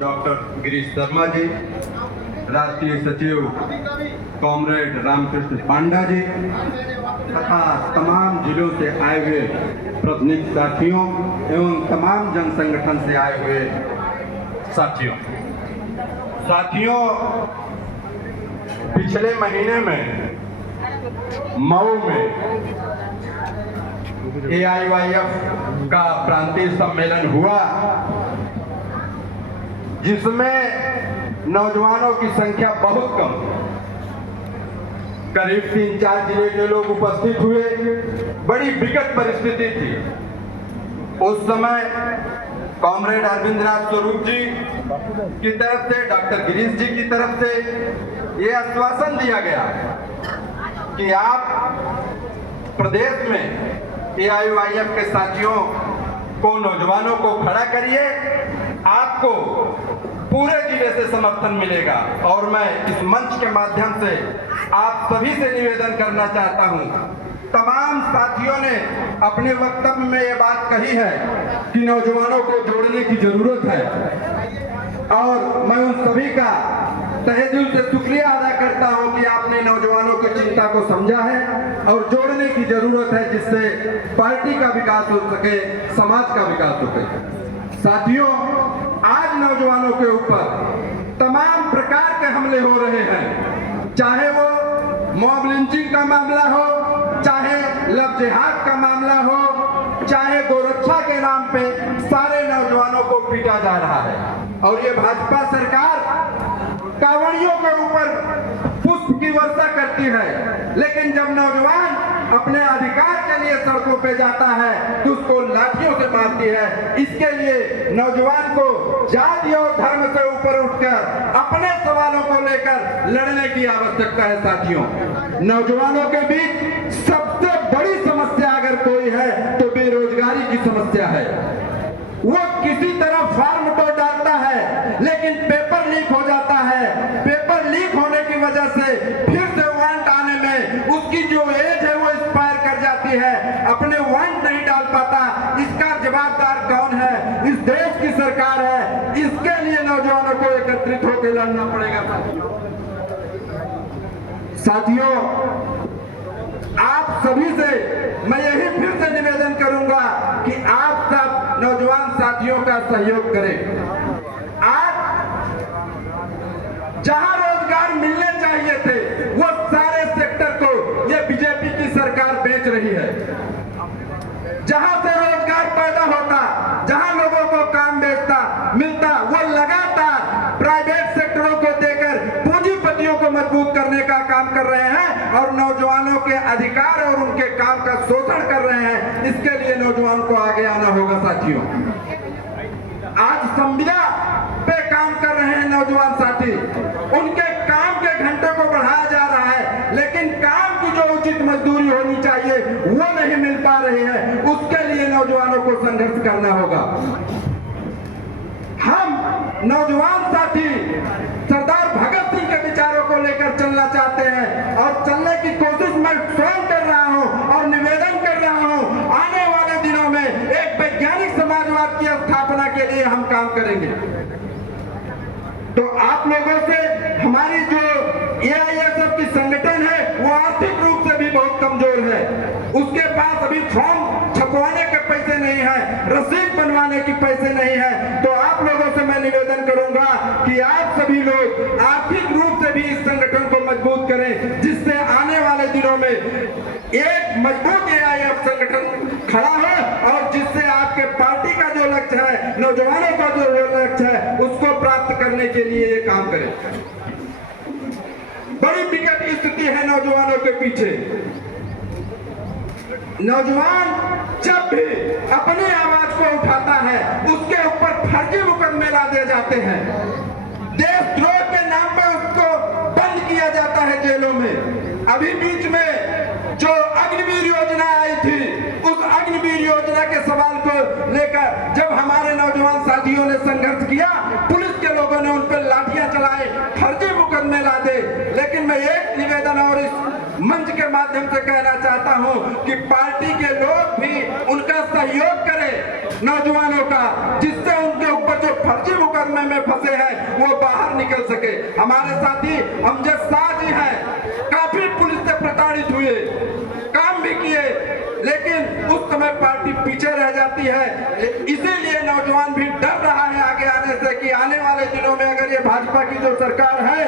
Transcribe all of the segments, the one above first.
Doctor Girish Sharma ji, राष्ट्रीय सचिव comrade Ramakrishna पांडा जी तथा तमाम जिलों से आए हुए प्रतिनिधि साथियों एवं तमाम जन संगठन से आए हुए साथियों, पिछले महीने में मऊ में AIYF का प्रांतीय सम्मेलन हुआ, जिसमें नौजवानों की संख्या बहुत कम, करीब 3-4 जिले के लोग उपस्थित हुए। बड़ी विकट परिस्थिति थी। उस समय कॉमरेड अरविंद राज स्वरूप जी की तरफ से, डॉक्टर गिरीश जी की तरफ से ये आश्वासन दिया गया कि आप प्रदेश में AIYF के साथियों को, नौजवानों को खड़ा करिए, आपको पूरे जिले से समर्थन मिलेगा। और मैं इस मंच के माध्यम से आप सभी से निवेदन करना चाहता हूं, तमाम साथियों ने अपने वक्तव्य में ये बात कही है कि नौजवानों को जोड़ने की जरूरत है, और मैं उन सभी का तहे दिल से शुक्रिया अदा करता हूं कि आपने नौजवानों की चिंता को समझा है और जोड़ने की जरूरत है, जिससे पार्टी का विकास हो सके, समाज का विकास हो सके। साथियों, आज नौजवानों के ऊपर तमाम प्रकार के हमले हो रहे हैं, चाहे वो मॉब लिंचिंग का मामला हो, चाहे लव जिहाद का मामला हो, चाहे गोरक्षा के नाम पे सारे नौजवानों को पीटा जा रहा है। और ये भाजपा सरकार कांवड़ियों के ऊपर पुष्प की वर्षा करती है, लेकिन जब नौजवान अपने अधिकार के लिए सड़कों पे जाता है तो उसको लाठियों से मारती है। इसके लिए नौजवान को जाति और धर्म से ऊपर उठकर अपने सवालों को लेकर लड़ने की आवश्यकता है। साथियों, नौजवानों के बीच सबसे बड़ी समस्या अगर कोई है तो बेरोजगारी की समस्या है। वो किसी तरह फॉर्म तो डालता है, लेकिन पेपर लीक हो जाता है। पेपर लीक होने की वजह से फिर से वारंट आने में उसकी जो एज है वो एक्सपायर कर जाती है, अपने वारंट नहीं डाल पाता। इसका जवाबदार कौन है? इस देश की सरकार है। इसके लिए नौजवानों को एकत्रित होकर लड़ना पड़ेगा। साथियों, आप सभी से मैं यही फिर से निवेदन करूंगा कि आप सब नौजवान साथियों का सहयोग करें। आज जहां रोजगार मिलने चाहिए थे वो सारे सेक्टर को ये बीजेपी की सरकार बेच रही है। जहां से रोजगार पैदा होता, जहां लोगों को काम मिलता, वो लगातार प्राइवेट सेक्टरों को देकर पूंजीपतियों को मजबूत करने का काम कर रहे हैं और नौजवानों के अधिकार और उनके काम का शोषण कर रहे हैं। इसके लिए नौजवान को आगे आना होगा। साथियों, आज संविदा पे काम कर रहे हैं नौजवान साथी, उनके काम के घंटे को बढ़ाया जा रहा है, लेकिन काम की जो उचित मजदूरी होनी चाहिए वो नहीं मिल पा रही है। उसके लिए नौजवानों को संघर्ष करना होगा। हम नौजवान साथी सरदार भगत सिंह के विचारों को लेकर चलना चाहते हैं और चलने की कोशिश मैं स्वयं कर रहा हूं और निवेदन कर रहा हूं। आने वाले दिनों में एक वैज्ञानिक समाजवाद की स्थापना के लिए हम काम करेंगे। तो आप लोगों से हमारी जो AIYF की संगठन है वो आर्थिक रूप से भी बहुत कमजोर है। उसके पास अभी फॉर्म छपवाने के पैसे नहीं है, रसीद बनवाने की पैसे नहीं है। तो आप लोगों से मैं निवेदन करूंगा कि आप सभी लोग आर्थिक रूप से भी इस संगठन को मजबूत करें, जिससे आने वाले दिनों में एक मजबूत AIYF संगठन खड़ा हो और जिससे आपके पार्टी का जो लक्ष्य है, नौजवानों का जो लक्ष्य है, उसको प्राप्त करने के लिए ये काम करें। बड़ी विकट स्थिति है नौजवानों के पीछे। नौजवान जब भी अपनी आवाज को उठाता है उसके ऊपर फर्जी मुकदमे ला दिए जाते हैं। देशद्रोह के नाम पर उसको बंद किया जाता है जेलों में। अभी बीच में जो अग्निवीर योजना आई थी, उस अग्निवीर योजना के सवाल को लेकर जब हमारे नौजवान साथियों ने संघर्ष किया, पुलिस के लोगों ने उन पर लाठियां चलाई, फर्जी मुकदमे ला दे। लेकिन मैं एक निवेदन और इस मंच के माध्यम से कहना चाहता हूं कि पार्टी के लोग भी उनका सहयोग करें नौजवानों का, जिससे उनके ऊपर जो फर्जी मुकदमे में फंसे हैं वो बाहर निकल सके। हमारे साथी अमजद शाह जी हैं, काफी पुलिस से प्रताड़ित हुए, काम भी किए, लेकिन उस समय पार्टी पीछे रह जाती है। इसीलिए नौजवान भी डर रहा है आगे आने से कि आने वाले दिनों में अगर ये भाजपा की जो सरकार है,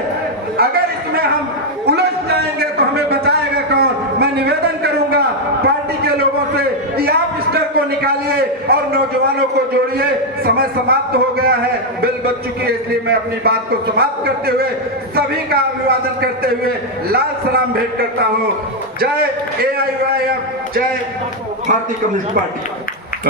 अगर इसमें हम उलझ जाएंगे तो हमें बचाएगा कौन। मैं निवेदन करूंगा पार्टी के लोगों से कि आप इस डर को निकालिए और नौजवानों को जोड़िए। समय समाप्त हो गया है, बेल बज चुकी है, इसलिए मैं अपनी बात को समाप्त करते हुए सभी का अभिवादन करते हुए लाल सलाम भेंट करता हूं। जय AIYF, जय भारतीय कम्युनिस्ट पार्टी।